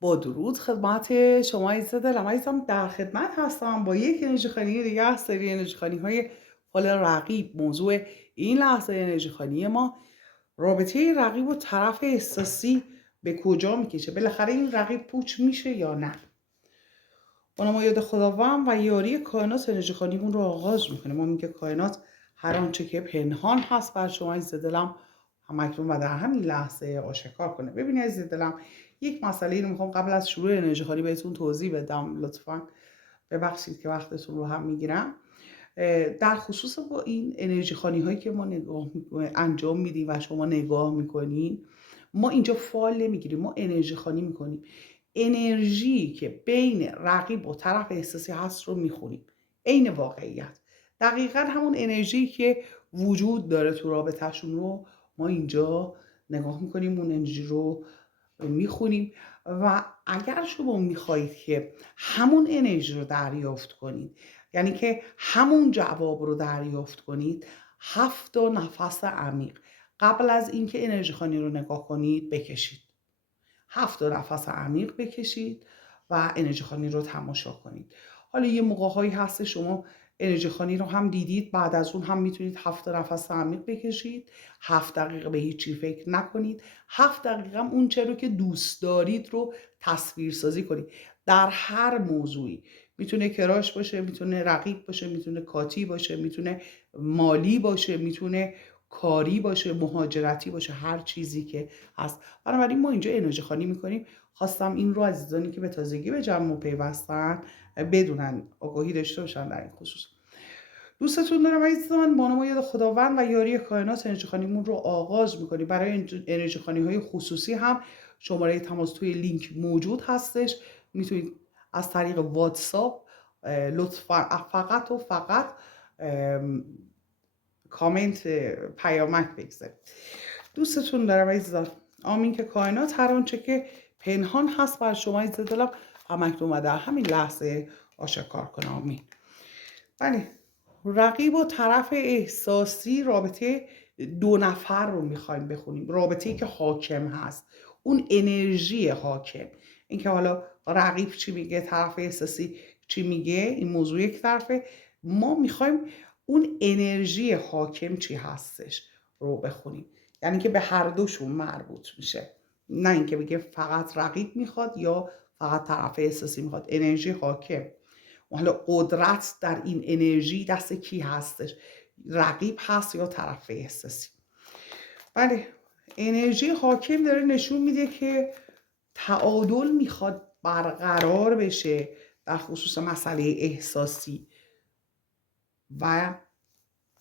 با درود خدمت شما عزیز دلم. عزیزم در خدمت هستم با یک انرژی خوانی دیگه از سری انرژی خوانی های فال رقیب. موضوع این لحظه انرژی خوانی ما رابطه رقیب و طرف احساسی به کجا میکشه، بالاخره این رقیب پوچ میشه یا نه. با نمایاد خداوند و یاری کائنات انرژی خوانیمون رو آغاز میکنیم. ما میگه کائنات هر آنچه که پنهان هست بر شما عزیز دلم همکنون و در همین لحظه آشکار کنه. ببینید عزیز دلم، یک مسئله رو میخوام قبل از شروع انرژی خوانی بهتون توضیح بدم. لطفا ببخشید که وقتتون رو هم میگیرم. در خصوص با این انرژی خوانی هایی که ما انجام میدیم و شما نگاه میکنین، ما اینجا فال نمیگیریم، ما انرژی خوانی میکنیم. انرژی که بین رقیب و طرف احساسی هست رو میخونیم. عین واقعیت دقیقا همون انرژی که وجود داره تو رابطهشون رو ما اینجا نگاه میکنیم، اون انرژی رو میخونیم. و اگر شما میخواهید که همون انرژی رو دریافت کنید، یعنی که همون جواب رو دریافت کنید، 7 نفس عمیق قبل از اینکه انرژی خوانی رو نگاه کنید بکشید. 7 نفس عمیق بکشید و انرژی خوانی رو تماشا کنید. حالا یه موقع هایی هست شما انرژی خوانی رو هم دیدید، بعد از اون هم میتونید 7 نفس عمیق بکشید. 7 دقیقه به هیچی فکر نکنید. 7 دقیقه هم اون چه رو که دوست دارید رو تصویر سازی کنید در هر موضوعی. میتونه کراش باشه، میتونه رقیب باشه، میتونه کاتی باشه، میتونه مالی باشه، میتونه کاری باشه، مهاجرتی باشه، هر چیزی که هست. بنابراین ما اینجا انرژی خوانی میکنیم. خواستم این رو عزیزانی که به تازگی به جمع پیوستن بدونن، آگاهی داشته باشن در این خصوص. دوستتون دارم عزیزان. با نمایاد خداوند و یاری کائنات انرژی خوانیمون رو آغاز میکنیم. برای انرژی خوانی های خصوصی هم شماره تماس توی لینک موجود هستش. میتونید از طریق واتساپ لطفا فقط و فقط کامنت پیامک بگذارید. دوستتون دارم عزیزان. آمین که کائنات هر آنچه که پنهان هست بر شما عزیز دلم همکنون و در همین لحظه آشکار کنه. آمین. بله، رقیب و طرف احساسی، رابطه 2 نفر رو میخوایم بخونیم. رابطه‌ای که حاکم هست، اون انرژی حاکم. اینکه حالا رقیب چی میگه، طرف احساسی چی میگه، این موضوع یک طرفه. ما میخوایم اون انرژی حاکم چی هستش رو بخونیم، یعنی که به هر دوشون مربوط میشه، نه اینکه بگه فقط رقیب میخواد یا فقط طرف احساسی میخواد. انرژی حاکم. حالا قدرت در این انرژی دست کی هستش؟ رقیب هست یا طرف احساسی؟ بله، انرژی حاکم داره نشون میده که تعادل میخواد برقرار بشه در خصوص مسئله احساسی. و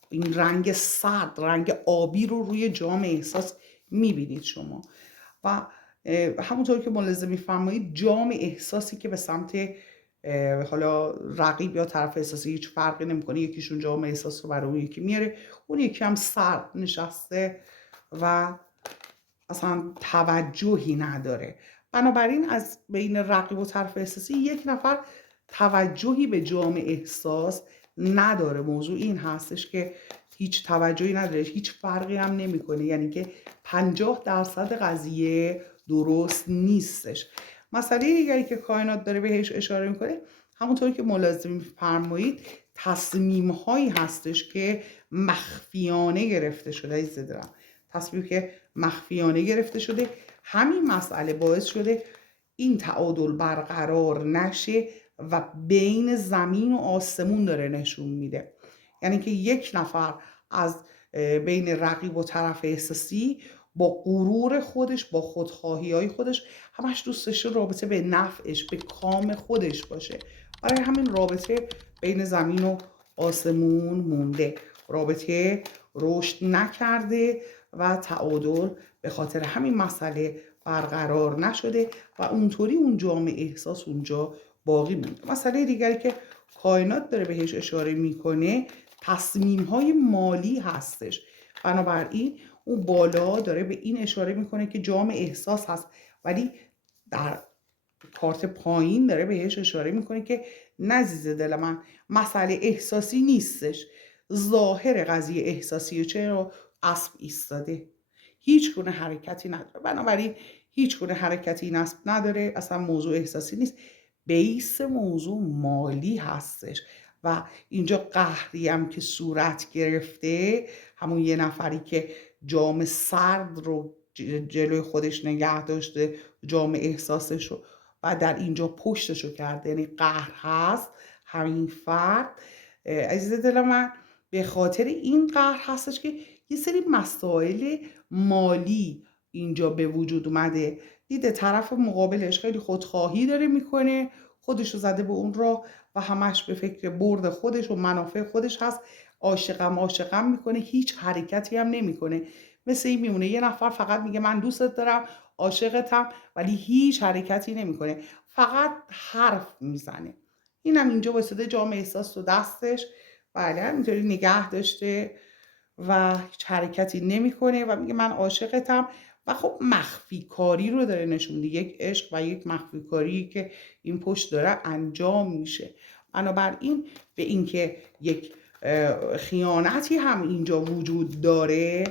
این رنگ سرد، رنگ آبی رو روی جام احساس میبینید شما. و همونطور که ملاحظه میفرمایید جام احساسی که به سمت حالا رقیب یا طرف احساسی هیچ فرقی نمیکنه، یکیشون جام احساس رو برای اون یکی میاره، اون یکی هم سرد نشسته و اصلا توجهی نداره. بنابراین از بین رقیب و طرف احساسی یک نفر توجهی به جام احساس نداره. موضوع این هستش که هیچ توجهی نداره، هیچ فرقی هم نمیکنه، یعنی که 50% قضیه درست نیستش. مسئله دیگری که کائنات داره بهش اشاره میکنه، همونطوری که ملاحظه میفرمایید، تصمیم هایی هستش که مخفیانه گرفته شده. دارم تصمیم که مخفیانه گرفته شده. همین مسئله باعث شده این تعادل برقرار نشه و بین زمین و آسمون داره نشون میده. یعنی که یک نفر از بین رقیب و طرف احساسی با غرور خودش، با خودخواهی های خودش، همش دوست داشته رابطه به نفعش، به کام خودش باشه. برای همین رابطه بین زمین و آسمون مونده، رابطه رشد نکرده و تعادل به خاطر همین مسئله برقرار نشده و اونطوری اون جام احساس اونجا باقی مونده. مسئله دیگری که کائنات داره بهش اشاره میکنه تصمیم های مالی هستش. بنابراین اون بالا داره به این اشاره میکنه که جام احساس هست، ولی در کارت پایین داره بهش اشاره میکنه که نزیز دل من مسئله احساسی نیستش. ظاهر قضیه احساسیه، چرا اسب ایستاده، هیچ گونه حرکتی نداره. بنابراین هیچ گونه حرکتی نصب نداره، اصلا موضوع احساسی نیست. بیس موضوع مالی هستش و اینجا قهری هم که صورت گرفته، همون یه نفری که جام سرد رو جلوی خودش نگه داشته، جام احساسش رو، و در اینجا پشتشو کرده، یعنی قهر هست. همین فرد عزیز دل من به خاطر این قهر هستش که یه سری مسائل مالی اینجا به وجود اومده. دیده طرف مقابلش خیلی خودخواهی داره میکنه، خودش رو زده به اون راه و همش به فکر برد خودش و منافع خودش هست. عاشقم میکنه، هیچ حرکتی هم نمیکنه. مثل این میمونه یه نفر فقط میگه من دوستت دارم، عاشقتم، ولی هیچ حرکتی نمیکنه، فقط حرف میزنه. اینم اینجا واسه جام احساس تو دستش، بله همینطوری نگه داشته و هیچ حرکتی نمیکنه و میگه من عاشقتم. و خب مخفی کاری رو داره نشون میده، یک عشق و یک مخفی کاری که این پشت داره انجام میشه. بنابراین به اینکه یک خیانتی هم اینجا وجود داره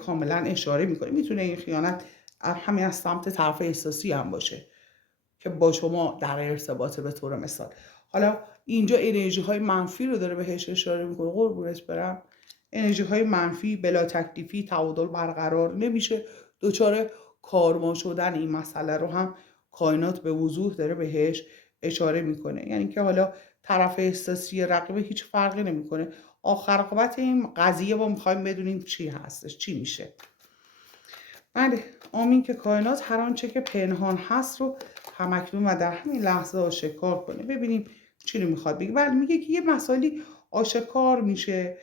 کاملا اشاره میکنه. میتونه این خیانت همین از سمت طرف احساسی هم باشه که با شما در ارتباطه به طور مثال. حالا اینجا انرژی های منفی رو داره بهش اشاره میکنه. قربونش برم، انرژی های منفی بلا تکلیفی، تعادل برقرار نمیشه. دچار کارما شدن این مسئله رو هم کائنات به وضوح داره بهش اشاره میکنه. یعنی که حالا طرف احساسی رقیب هیچ فرقی نمیکنه. آخر عاقبت این قضیه با میخوایم بدونیم چی هستش، چی میشه. بله، آمین که کائنات هر آنچه که پنهان هست رو همکنون و در همین لحظه آشکار کنه. ببینیم چی رو میخواد بگه. بله، میگه که یه مسائلی آشکار میشه،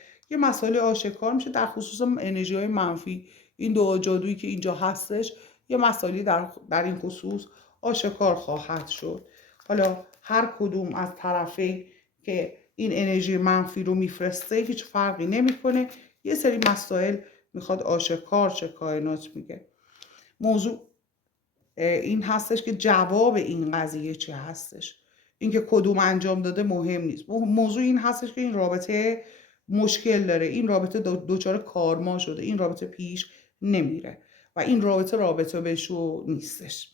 در خصوص انرژی های منفی. این دو جادویی که اینجا هستش، یه مسائلی در این خصوص آشکار خواهد شد. حالا هر کدوم از طرفی که این انرژی منفی رو میفرسته هیچ فرقی نمیکنه. یه سری مسائل میخواد آشکار شه. کائنات میگه موضوع این هستش که جواب این قضیه چی هستش. اینکه کدوم انجام داده مهم نیست. موضوع این هستش که این رابطه مشکل داره، این رابطه دچار کارما شده، این رابطه پیش نمیره و این رابطه بهشو نیستش.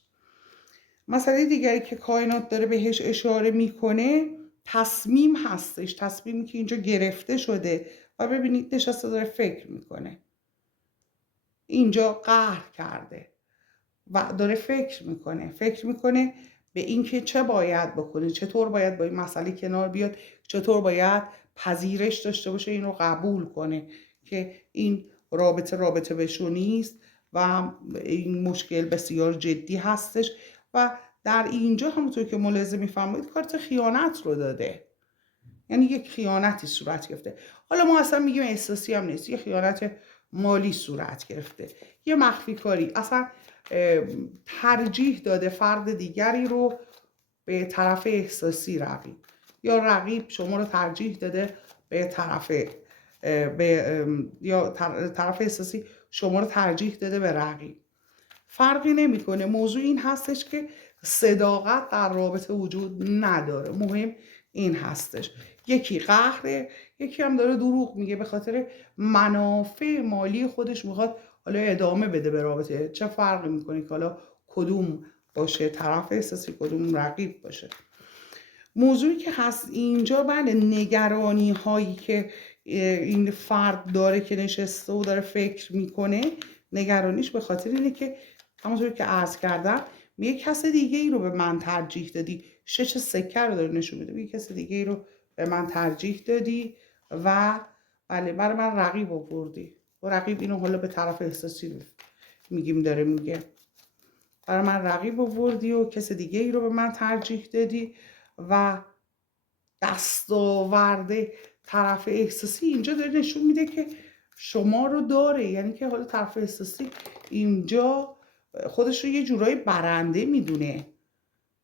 مسئله دیگری که کائنات داره بهش اشاره میکنه تصمیم هستش. تصمیمی که اینجا گرفته شده و ببینید نشسته داره فکر میکنه. اینجا قهر کرده و داره فکر میکنه به اینکه چه باید بکنه، چطور باید با این مسئله کنار بیاد، چطور باید پذیرش داشته باشه، این رو قبول کنه که این رابطه بهشو نیست و این مشکل بسیار جدی هستش. و در اینجا همونطور که ملاحظه میفرمایید کارت خیانت رو داده، یعنی یک خیانتی صورت گرفته. حالا ما اصلا میگیم احساسی هم نیست، یه خیانت مالی صورت گرفته، یه مخفی کاری. اصلا ترجیح داده فرد دیگری رو به طرف احساسی رقیب، یا رقیب شما رو ترجیح داده به طرف احساسی شما رو ترجیح داده به رقیب. فرقی نمیکنه. موضوع این هستش که صداقت در رابطه وجود نداره. مهم این هستش یکی قهره، یکی هم داره دروغ میگه، به خاطر منافع مالی خودش میخواد حالا ادامه بده به رابطه. چه فرقی میکنه که حالا کدوم باشه، طرف احساسی کدوم رقیب باشه. موضوعی که هست اینجا بله، نگرانی هایی که این فرد داره که نشسته و داره فکر میکنه، نگرانیش به خاطر اینه که همونطور که عرض کردم میگه کس دیگه ای رو به من ترجیح دادی. شش سکه رو داره نشون میده، میگه کس دیگه ای رو به من ترجیح دادی و بله برای من رقیب آوردی. و رقیب اینو حالا به طرف احساسی میگیم، داره میگه برای من رقیب آوردی و کس دیگه ای رو به من ترجیح دادی. و دستاورد طرف احساسی اینجا داره نشون میده که شما رو داره، یعنی که حالا طرف احساسی اینجا خودش رو یه جورایی برنده میدونه،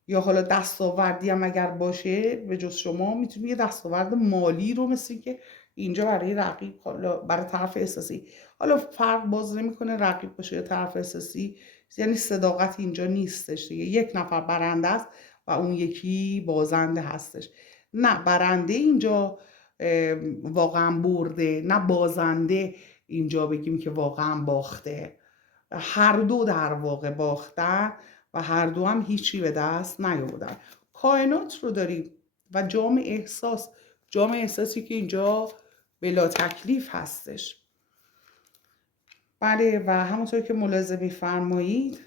یا حالا دستاوردی هم اگر باشه به جز شما میتونه یه دستاورد مالی رو مثل که اینجا برای رقیب، حالا برای طرف احساسی، حالا فرق باز نمیکنه رقیب باشه یا طرف احساسی، یعنی صداقت اینجا نیستش دیگه. یک نفر برنده است و اون یکی بازنده هستش. نه برنده اینجا واقعا برده، نه بازنده اینجا بگیم که واقعا باخته. هر دو در واقع باختن و هر دو هم هیچی به دست نیاوردن. کائنات رو داریم و جام احساس، جام احساسی که اینجا بلا تکلیف هستش. بله و همونطور که ملاحظه می‌فرمایید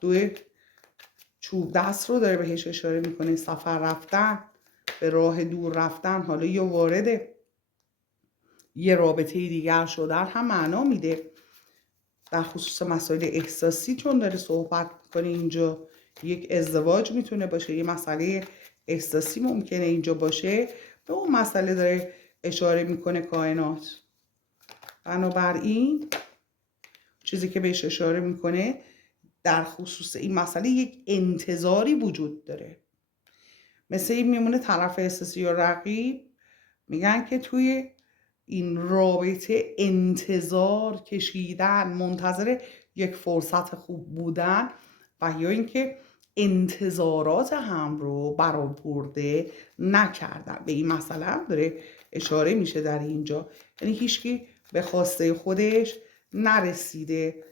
دو چوب دست رو داره بهش اشاره میکنه. سفر رفتن، به راه دور رفتن، حالا یا وارد یه رابطه دیگر شدن هم معنا میده. در خصوص مسائل احساسی چون داره صحبت میکنه اینجا، یک ازدواج میتونه باشه، یه مسئله احساسی ممکنه اینجا باشه، به اون مسئله داره اشاره میکنه کائنات. بنابراین چیزی که بهش اشاره میکنه در خصوص این مسئله یک انتظاری وجود داره. مثل این میمونه طرف احساسی یا رقیب میگن که توی این رابطه انتظار کشیدن، منتظر یک فرصت خوب بودن و یا اینکه انتظارات هم رو برآورده نکردن. به این مسئله هم داره اشاره میشه در اینجا، یعنی هیچکی به خواسته خودش نرسیده.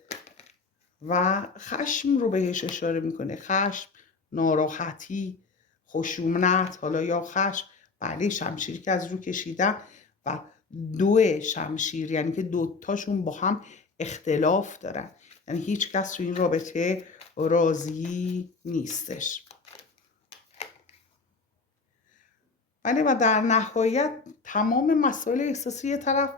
و خشم رو بهش اشاره میکنه، خشم، ناراحتی، خشونت، حالا یا خشم. بله شمشیری که از رو کشیدن و دو شمشیر، یعنی که دوتاشون با هم اختلاف دارن، یعنی هیچ کس تو این رابطه راضی نیستش. بله و در نهایت تمام مسائل احساسی یه طرف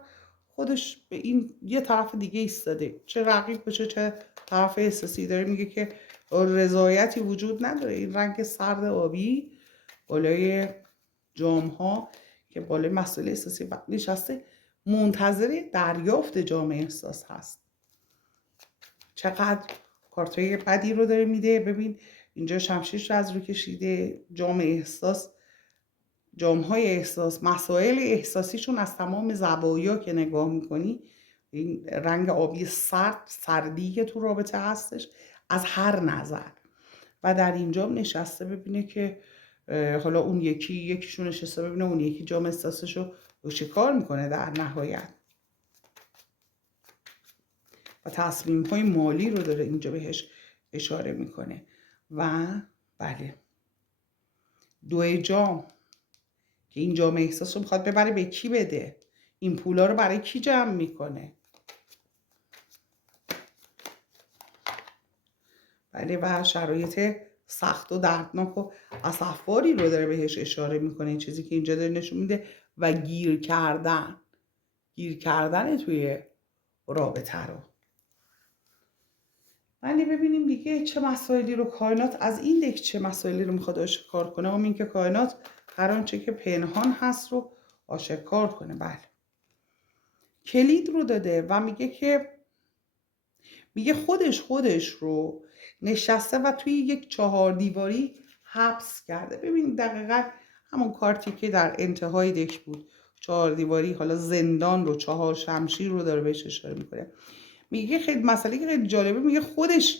خودش به این یه طرف دیگه ایستاده، چه رقیب باشه چه طرف احساسی، داره میگه که رضایتی وجود نداره. این رنگ سرد آبی بالای جام ها که بالای مسئله احساسی نشسته منتظر دریافت جام احساس هست. چقدر کارتای بدی رو داره میده. ببین اینجا شمشیرش رو از رو کشیده، جام احساس، جام‌های احساس، مسائل احساسیشون از تمام زوایا که نگاه میکنی، این رنگ آبی سردی که تو رابطه هستش از هر نظر. و در اینجا نشسته ببینه که حالا اون یکیشون نشسته ببینه اون یکی جام احساسش رو چه کار میکنه در نهایت. و تصمیم‌های مالی رو داره اینجا بهش اشاره میکنه. و بله دو جام که این جام احساس رو میخواد ببره به کی بده، این پولا رو برای کی جمع میکنه. بله و شرایط سخت و دردناک و اسفباری رو داره بهش اشاره میکنه. این چیزی که اینجا داره نشون میده و گیر کردن توی رابطه رو. ولی ببینیم دیگه چه مسائلی رو کائنات از این دک چه مسائلی رو میخواد آشکار کنه. هم این که کائنات هر آنچه که پنهان هست رو آشکار کنه. بله کلید رو داده و میگه خودش رو نشسته و توی یک 4 دیواری حبس کرده. ببین دقیقا همون کارتی که در انتهای دک بود، 4 دیواری، حالا زندان رو، 4 شمشیر رو داره بهش اشاره میکنه. میگه خیلی مسئله که خیلی جالبه، میگه خودش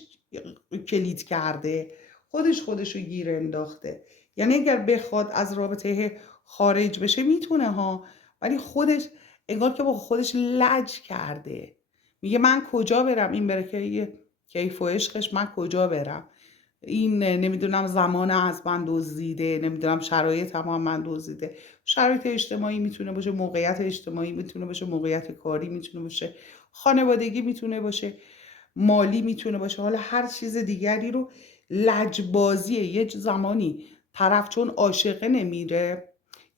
کلید کرده، خودش رو گیر انداخته. یعنی اگر بخواد از رابطه خارج بشه میتونه ها، ولی خودش انگار که با خودش لج کرده. میگه من کجا برم، این بره که کیف و عشقش، من کجا برم، این نمیدونم زمان از من دزدیده، نمیدونم شرایط هم من دزدیده. شرایط اجتماعی میتونه باشه، موقعیت اجتماعی میتونه باشه، موقعیت کاری میتونه باشه، خانوادگی میتونه باشه، مالی میتونه باشه، حالا هر چیز دیگری رو. لجبازیه. یه زمانی طرف چون عاشقه نمیره،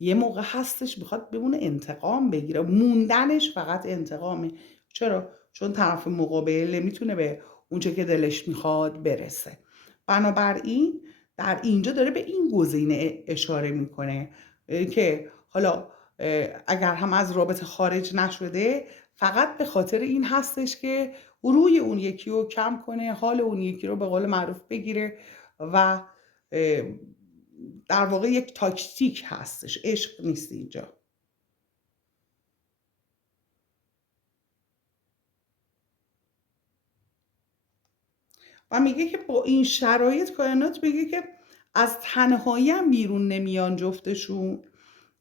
یه موقع هستش میخواد بمونه انتقام بگیره، موندنش فقط انتقامه. چرا؟ چون طرف مقابل نمیتونه به اونچه که دلش میخواد برسه. بنابراین در اینجا داره به این گزینه اشاره میکنه که حالا اگر هم از رابطه خارج نشده، فقط به خاطر این هستش که روی اون یکی رو کم کنه، حال اون یکی رو به قول معروف بگیره و در واقع یک تاکتیک هستش، عشق نیست اینجا. و میگه که با این شرایط کائنات میگه که از تنهایی هم بیرون نمیان جفتشون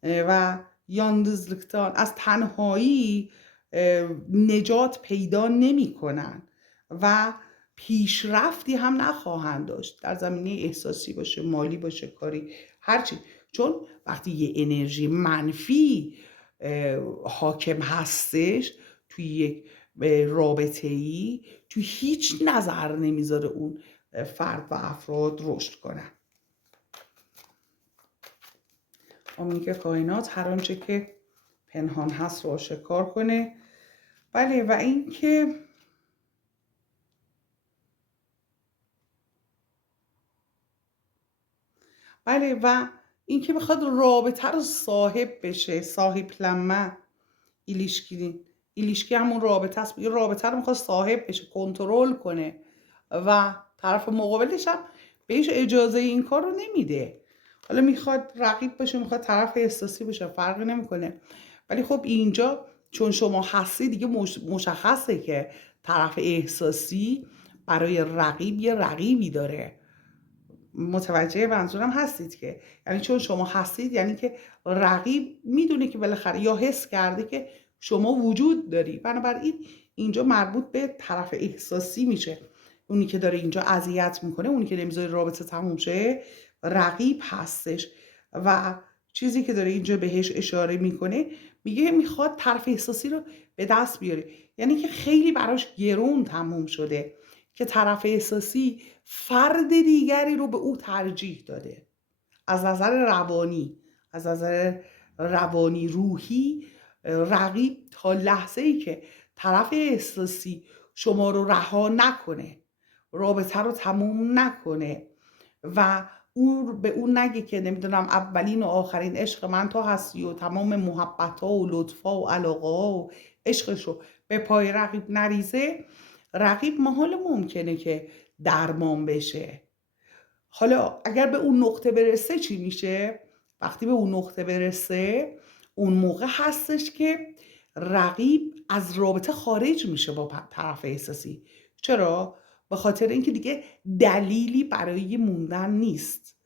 و یاندزلکتان، از تنهایی نجات پیدا نمی کنن و پیشرفتی هم نخواهند داشت، در زمینه احساسی باشه، مالی باشه، کاری، هرچی. چون وقتی یه انرژی منفی حاکم هستش توی یک رابطه‌ای، توی هیچ نظر نمیذاره اون فرد و افراد رشد کنن. آمین که کائنات هر آنچه که پنهان هست رو آشکار کنه. بله، و این که بخواد رابطه رو صاحب بشه، صاحب لمه ایلیشکی همون رابطه است. یه رابطه رو میخواد صاحب بشه، کنترل کنه و طرف مقابلش هم بهش اجازه این کار رو نمیده. حالا میخواد رقیب باشه، میخواد طرف احساسی باشه، فرقی نمیکنه. ولی خب اینجا چون شما هستی دیگه مشخصه که طرف احساسی برای رقیب یه رقیبی داره. متوجه منظورم هستید که یعنی چون شما هستید یعنی که رقیب میدونه که بالاخره یا حس کرده که شما وجود داری، بنابراین اینجا مربوط به طرف احساسی میشه. اونی که داره اینجا اذیت میکنه، اونی که نمیذاره رابطه تموم شه، رقیب هستش. و چیزی که داره اینجا بهش اشاره میکنه، میگه میخواد طرف احساسی رو به دست بیاره، یعنی که خیلی براش گرون تموم شده که طرف احساسی فرد دیگری رو به او ترجیح داده. از نظر روانی روحی، رقیب تا لحظه ای که طرف احساسی شما رو رها نکنه، رابطه رو تموم نکنه و او به اون نگه که نمیدونم اولین و آخرین عشق من تو هستی و تمام محبت ها و لطف ها و علاقه ها و عشقش رو به پای رقیب نریزه، رقیب محال ممکنه که درمان بشه. حالا اگر به اون نقطه برسه چی میشه؟ وقتی به اون نقطه برسه، اون موقع هستش که رقیب از رابطه خارج میشه با طرف احساسی. چرا؟ به خاطر اینکه دیگه دلیلی برای موندن نیست.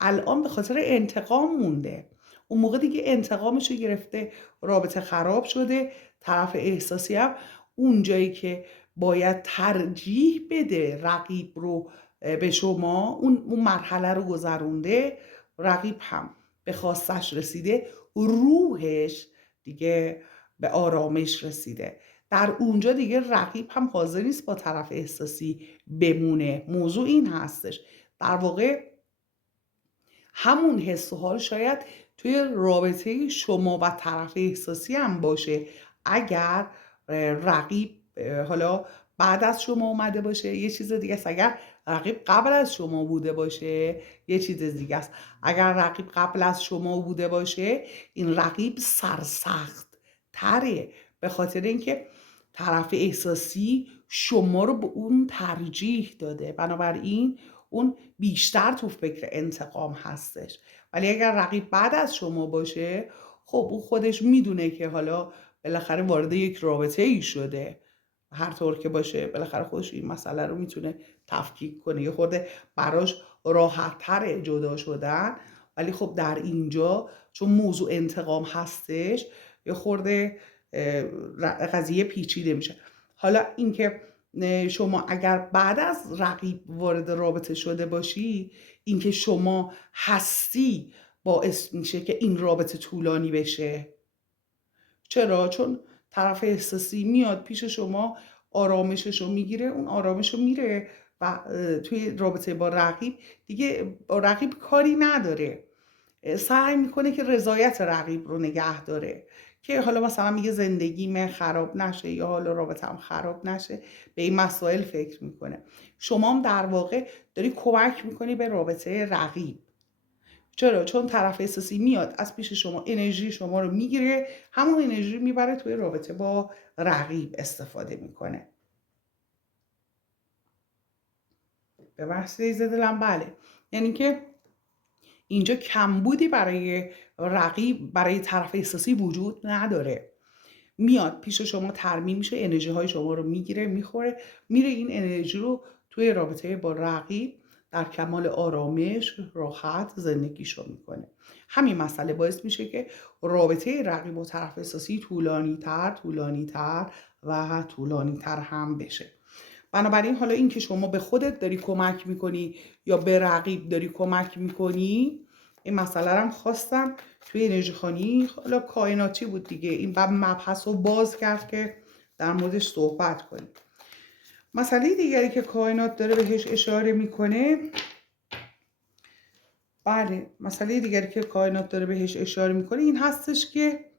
الان به خاطر انتقام مونده. اون موقع دیگه انتقامشو گرفته، رابطه خراب شده، طرف احساسی هم اون جایی که باید ترجیح بده رقیب رو به شما، اون مرحله رو گذرونده، رقیب هم به خواستش رسیده، روحش دیگه به آرامش رسیده. در اونجا دیگه رقیب هم حاضر نیست با طرف احساسی بمونه. موضوع این هستش، در واقع همون حس و حال شاید توی رابطه شما و طرف احساسی هم باشه. اگر رقیب حالا بعد از شما اومده باشه یه چیز دیگه است، اگر رقیب قبل از شما بوده باشه یه چیز دیگه است. اگر رقیب قبل از شما بوده باشه، این رقیب سرسخت تره، به خاطر اینکه طرف احساسی شما رو به اون ترجیح داده، بنابراین اون بیشتر تو فکر انتقام هستش. ولی اگر رقیب بعد از شما باشه، خب اون خودش میدونه که حالا بالاخره وارد یک رابطه ای شده، هر طور که باشه بالاخره خودش این مسئله رو میتونه تفکیک کنه، یه خورده براش راحت تره جدا شدن. ولی خب در اینجا چون موضوع انتقام هستش، یه خورده قضیه پیچیده میشه. حالا اینکه شما اگر بعد از رقیب وارد رابطه شده باشی، اینکه شما هستی باعث میشه که این رابطه طولانی بشه. چرا؟ چون طرف احساسی میاد پیش شما، آرامشش رو میگیره، اون آرامش رو میره و توی رابطه با رقیب دیگه با رقیب کاری نداره، سعی میکنه که رضایت رقیب رو نگه داره، که حالا مثلا میگه زندگیم خراب نشه یا حالا رابطم خراب نشه، به این مسائل فکر میکنه. شما هم در واقع داری کمک میکنی به رابطه رقیب. چرا؟ چون طرف احساسی میاد از پیش شما انرژی شما رو میگیره، همون انرژی میبره توی رابطه با رقیب استفاده میکنه. به بحث ریزه دلم، بله، یعنی که اینجا کمبودی برای رقیب، برای طرف احساسی وجود نداره. میاد پیش شما ترمیم میشه، انرژی های شما رو میگیره، میخوره، میره این انرژی رو توی رابطه با رقیب در کمال آرامش راحت زندگیشو میکنه. همین مسئله باعث میشه که رابطه رقیب و طرف احساسی طولانی تر هم بشه. بنابراین حالا این که شما به خودت داری کمک میکنی یا به رقیب داری کمک میکنی، این مسئله رو هم خواستم توی انرژی خوانی حالا کائناتی بود دیگه، این مبحث رو باز کرد که در موردش صحبت کنیم. مسئله دیگری که کائنات داره بهش اشاره میکنه، مسئله دیگری که کائنات داره بهش اشاره میکنه این هستش که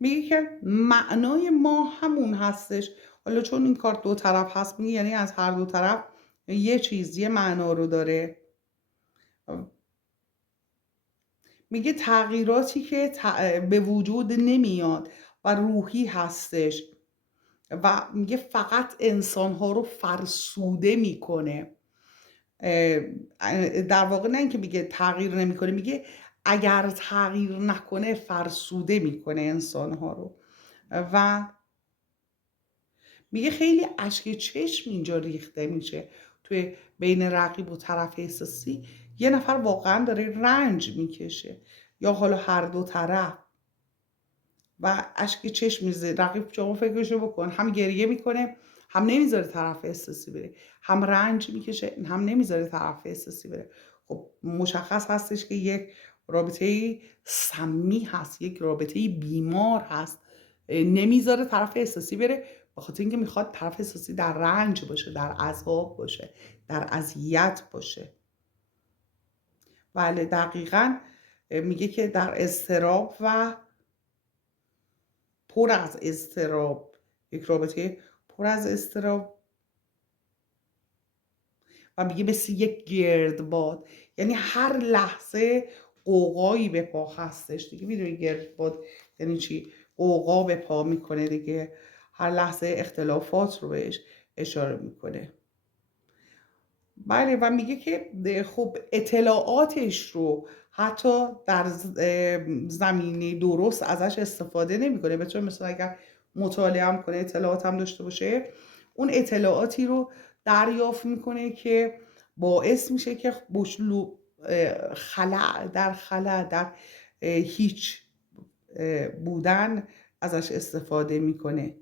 میگه که معنای ما همون هستش. حالا چون این کارت دو طرف هست، میگه یعنی از هر دو طرف یه چیز یه معنا رو داره. میگه تغییراتی که به وجود نمیاد و روحی هستش و میگه فقط انسانها رو فرسوده میکنه. در واقع نه اینکه میگه تغییر نمیکنه، میگه اگر تغییر نکنه فرسوده میکنه انسانها رو. و میگه خیلی اشک چشم اینجا ریخته میشه توی بین رقیب و طرف احساسی. یه نفر واقعا داره رنج میکشه یا حالا هر دو طرف و اشک چشم میزه. رقیب شما فکرشو بکن، هم گریه میکنه، هم نمیذاره طرف احساسی بره، هم رنج میکشه، هم نمیذاره طرف احساسی بره. خب مشخص هستش که یک رابطه سمی هست، یک رابطه بیمار هست. نمیذاره طرف احساسی بره به خاطر اینکه میخواد طرف احساسی در رنج باشه، در عذاب باشه، در اذیت باشه. بله دقیقاً میگه که در اضطراب و پر از اضطراب، یک رابطه پر از اضطراب و میگه مثل یک گردباد، یعنی هر لحظه قوقایی به پا هستش دیگه. میدونی گردباد یعنی چی؟ قوقا به پا میکنه دیگه، هر لحظه اختلافات رو بهش اشاره میکنه. بله و میگه که خب اطلاعاتش رو حتی در زمینه درست ازش استفاده نمیکنه. به طور مثال اگر مطالعه هم کنه، اطلاعات هم داشته باشه، اون اطلاعاتی رو دریافت میکنه که باعث میشه که خلأ در هیچ بودن ازش استفاده میکنه.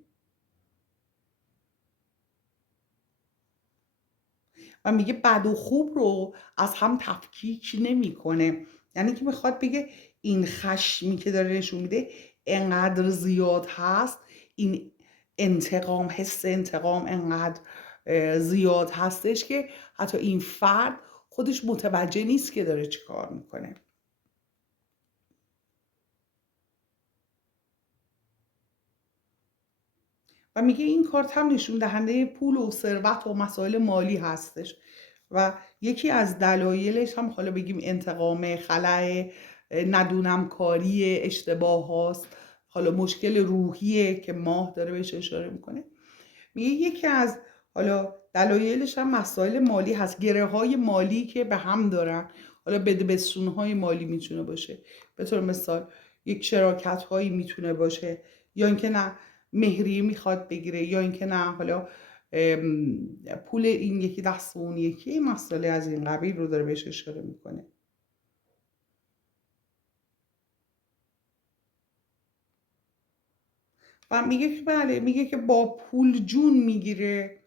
و میگه بد و خوب رو از هم تفکیک نمیکنه. یعنی که میخواد بگه این خشمی که داره نشون میده انقدر زیاد هست، این حس انتقام انقدر زیاد هستش که حتی این فرد خودش متوجه نیست که داره چی کار میکنه. و میگه این کارت هم نشون دهنده پول و ثروت و مسائل مالی هستش و یکی از دلایلش هم حالا بگیم انتقام، خلأ، ندونم کاری، اشتباه هاست، حالا مشکل روحیه که ماه داره بهش اشاره میکنه. میگه یکی از حالا دلایلش هم مسائل مالی هست، گره های مالی که به هم دارن. حالا بدبستون های مالی میتونه باشه، به طور مثال یک شراکت هایی میتونه باشه، یا اینکه نه مهریه میخواد بگیره، یا اینکه نه حالا پول این یکی دست اون یکی، مسئله از این قبیل رو داره بهش اشاره میکنه. و میگه که بله، میگه که با پول جون میگیره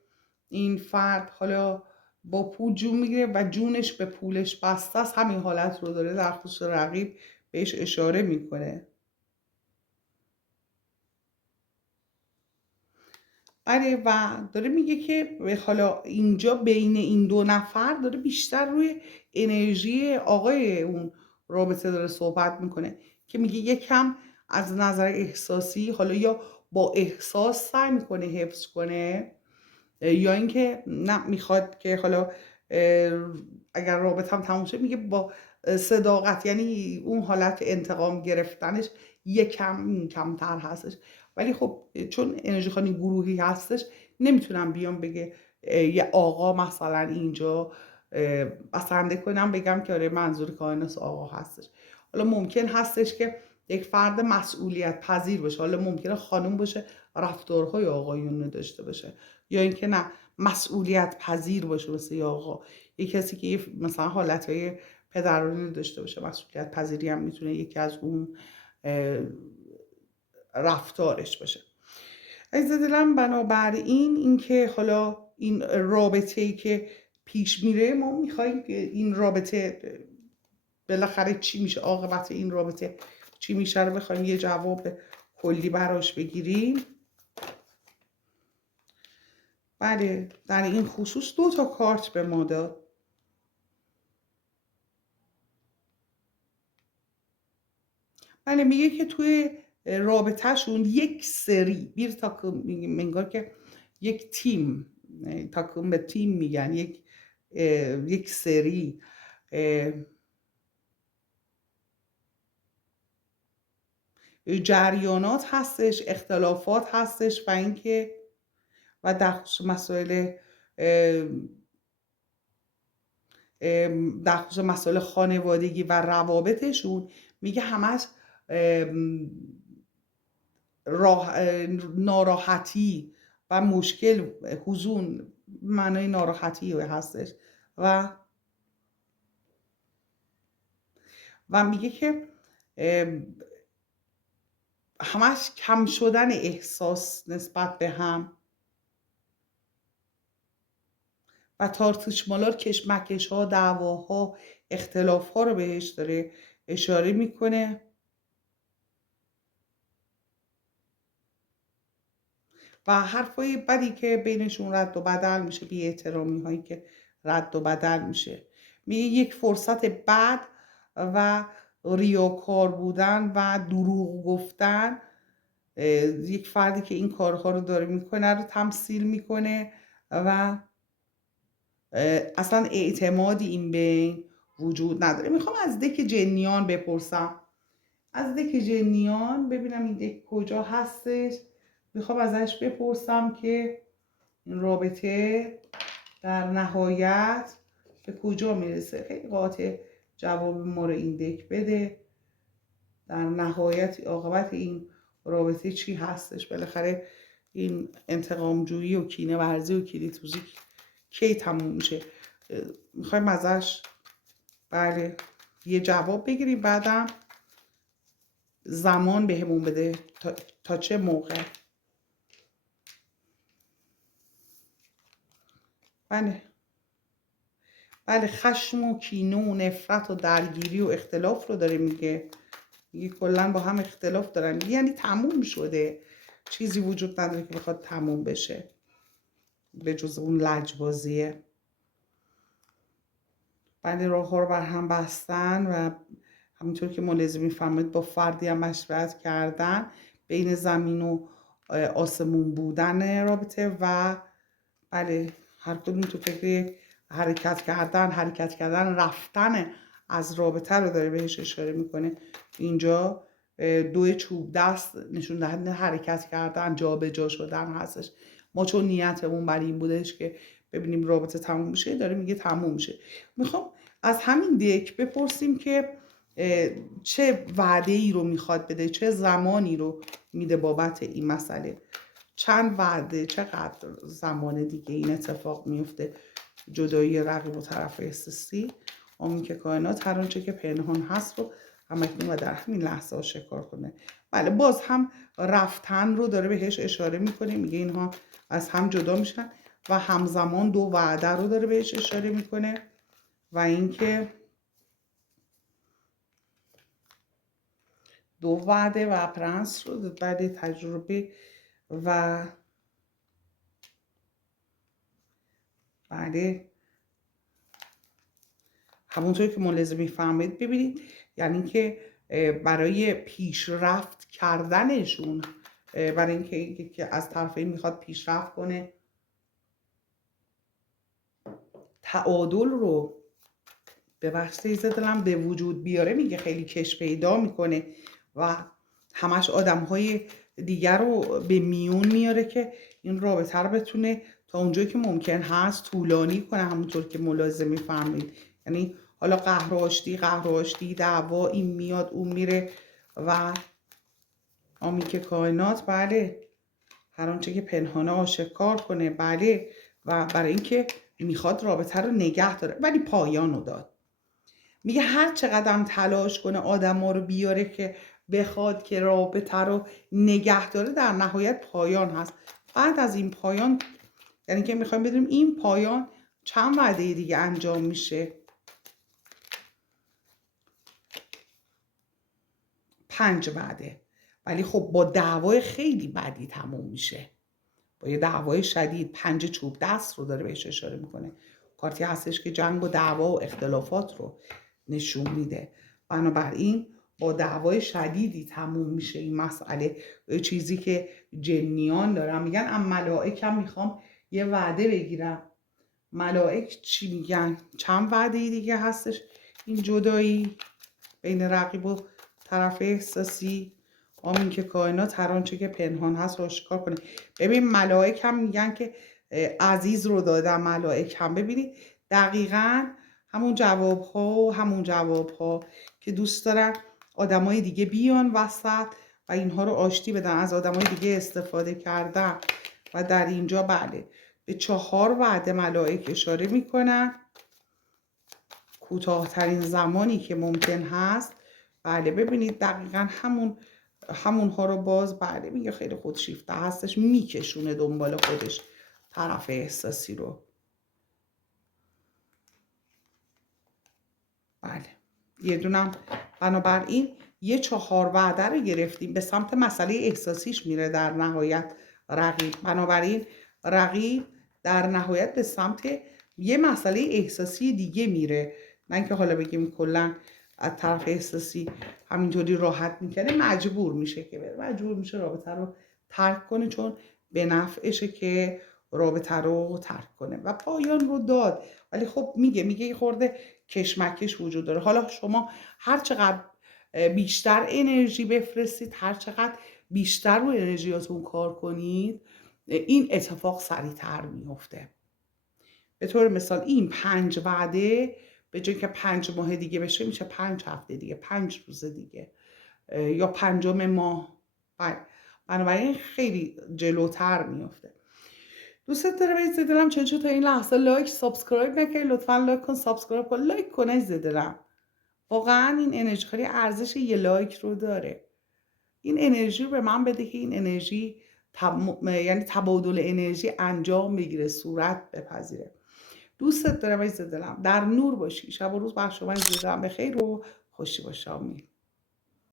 این فرد، حالا با پول جون میگیره و جونش به پولش بسته است. همین حالت رو داره در خصوص رقیب بهش اشاره میکنه. آره و داره میگه که حالا اینجا بین این دو نفر داره بیشتر روی انرژی آقای اون رابطه داره صحبت میکنه که میگه یکم از نظر احساسی حالا یا با احساس سعی میکنه حفظ کنه، یا اینکه نه میخواد که حالا اگر رابطه هم تموم شه میگه با صداقت، یعنی اون حالت انتقام گرفتنش یکم کمتر هستش. ولی خب چون انرژی خانی گروهی هستش نمیتونم بیام بگه یه آقا مثلا اینجا بسنده کنم بگم که آره منظور کائنات آقا هستش. حالا ممکن هستش که یک فرد مسئولیت پذیر باشه، حالا ممکنه خانم باشه رفتارهای آقایون رو داشته باشه، یا اینکه نه مسئولیت پذیر باشه واسه آقا. یه کسی که مثلا حالتهای پدرانه داشته باشه، مسئولیت پذیری هم میتونه یکی از اون رفتارش باشه. عزیز دلم، بنابراین اینکه حالا این رابطه‌ای که پیش میره، ما میخوایم این رابطه بالاخره چی میشه، عاقبت این رابطه چی میشه رو بخوایم یه جواب کلی براش بگیریم. بله، در این خصوص 2 تا کارت به ما داد. بله، میگه که توی رابطهشون یک سری bir takım، انگار که یک تیم، تاکم به تیم میگن، یک سری جریانات هستش، اختلافات هستش و در خصوص مسائل خانوادگی و روابطشون میگه همش ناراحتی و مشکل، حزون، معنای ناراحتی هستش و میگه که همش کم شدن احساس نسبت به هم و تارتشمالار، کشمکش ها، دعواها، اختلاف ها رو بهش داره اشاره میکنه و حرفای بدی که بینشون رد و بدل میشه، بی احترامی هایی که رد و بدل میشه. میگه یک فرصت بد و ریاکار بودن و دروغ گفتن، یک فردی که این کارها رو داره میکنه رو تمثیل میکنه و اصلا اعتمادی این بین وجود نداره. میخوام از دک جنیان بپرسم، از دک جنیان ببینم این دک کجا هستش. میخوام ازش بپرسم که این رابطه در نهایت به کجا میرسه. خیلی قاطع جواب ما رو این دک بده. در نهایت عاقبت این رابطه چی هستش؟ بالاخره این انتقامجویی و کینه ورزی و کلیتوزی کی تموم میشه؟ میخوایم ازش بله یه جواب بگیریم، بعدم زمان بهمون بده تا چه موقع. بله، خشم و کینه و نفرت و درگیری و اختلاف رو داره میگه کلا با هم اختلاف دارن، یعنی تموم شده، چیزی وجود نداره که بخواد تموم بشه به جز اون لجبازیه. بله، راه ها رو بر هم بستن و همینطور که ملاحظه میفرمایید با فردی هم مشورت کردن، بین زمین و آسمون بودن رابطه و بله هر کدوم تو فکر حرکت کردن رفتن از رابطه رو داره بهش اشاره میکنه. اینجا 2 چوب دست نشون دهنده حرکت کردن، جا به جا شدن هستش. ما چون نیتمون برای این بودش که ببینیم رابطه تموم میشه، داره میگه تموم میشه. میخوام از همین دک بپرسیم که چه وعده ای رو میخواد بده، چه زمانی رو میده بابت این مسئله، چند وعده، چقدر زمان دیگه این اتفاق میفته، جدایی رقیب و طرف اساسی. آمین که کائنات هر آنچه که پنهان هست رو همکنون و در همین لحظه آشکار کنه. بله، باز هم رفتن رو داره بهش اشاره میکنه، میگه اینها از هم جدا میشن و همزمان 2 وعده رو داره بهش اشاره میکنه و اینکه 2 وعده و پرنس رو بعد تجربه و بله همونطور که ملاحظه میفهمید ببینید، یعنی که برای پیشرفت کردنشون، برای اینکه از طرفین میخواد پیشرفت کنه، تعادل رو به بخش دلم به وجود بیاره، میگه خیلی کش پیدا میکنه و همش آدمهای دیگر رو به میون میاره که این رابطه رو بتونه تا اونجایی که ممکن هست طولانی کنه، همونطور که ملاحظه میفهمید. یعنی حالا قهر دعوا، این میاد اون میره و آمین که کائنات بله هر آنچه که پنهانه آشکار کنه. بله، و برای اینکه میخواد رابطه رو نگه داره، ولی پایان رو داد. میگه هر چقدر تلاش کنه آدم ها رو بیاره که بخواد که رابطه رو نگه داره، در نهایت پایان هست. بعد از این پایان، یعنی که میخوایم بدونیم این پایان چند وعده دیگه انجام میشه. 5 وعده، ولی خب با دعوای خیلی بدی تموم میشه، با یه دعوای شدید. 5 چوب دست رو داره بهش اشاره میکنه. کارتی هستش که جنگ و دعوا و اختلافات رو نشون میده. بنابراین با دعوای شدیدی تموم میشه این مسئله. چیزی که جنیان دارن میگن، ام ملائکم میخوام یه وعده بگیرم. ملائک چی میگن؟ چند وعده دیگه هستش این جدایی بین رقیب و طرف احساسی. آمین که کائنات هر آنچه که پنهان هست رو آشکار کنه. ببین ملائک هم میگن که عزیز رو دادم. ملائک هم ببینید دقیقاً همون جواب ها که دوست دارن آدمای دیگه بیان وسط و اینها رو آشتی بدن، از آدمای دیگه استفاده کردن. و در اینجا بله به 4 وعده ملائک اشاره میکنن. کوتاه‌ترین زمانی که ممکن هست. بله ببینید دقیقاً همونها رو باز بله میگه خیلی خودشیفته هستش، میکشونه دنبال خودش طرف احساسی رو. بله یه دونم. بنابراین یه 4 وعده رو گرفتیم، به سمت مسئله احساسیش میره در نهایت رقیب. بنابراین رقیب در نهایت به سمت یه مسئله احساسی دیگه میره، نه اینکه حالا بگیم کلا از طرف احساسی همینطوری راحت میکنه. مجبور میشه که بره، مجبور میشه رابطه رو ترک کنه، چون به نفعشه که رابطه رو ترک کنه و پایان رو داد. ولی خب میگه یه خورده کشمکش وجود داره. حالا شما هر چقدر بیشتر انرژی بفرستید، هر چقدر بیشتر رو انرژیاتون کار کنید، این اتفاق سریعتر میفته. به طور مثال این 5 وعده به جای که 5 ماه دیگه بشه، میشه 5 هفته دیگه، 5 روز دیگه، یا 5 ماه. بنابراین خیلی جلوتر میفته. دوستت دارم عزیز دلم. چون تا این لحظه لایک سابسکرایب نکردی، لطفا لایک کن، سابسکرایب کن، لایک کن عزیز دلم. واقعا این انرژی خیلی ارزش یه لایک رو داره. این انرژی رو به من بده که این انرژی یعنی تبادل انرژی انجام بگیره، صورت بپذیره. دوستت دارم عزیز دلم. در نور باشی. شب و روز بر شما عزیز دلم بخیر و خوشی باشه. آمین.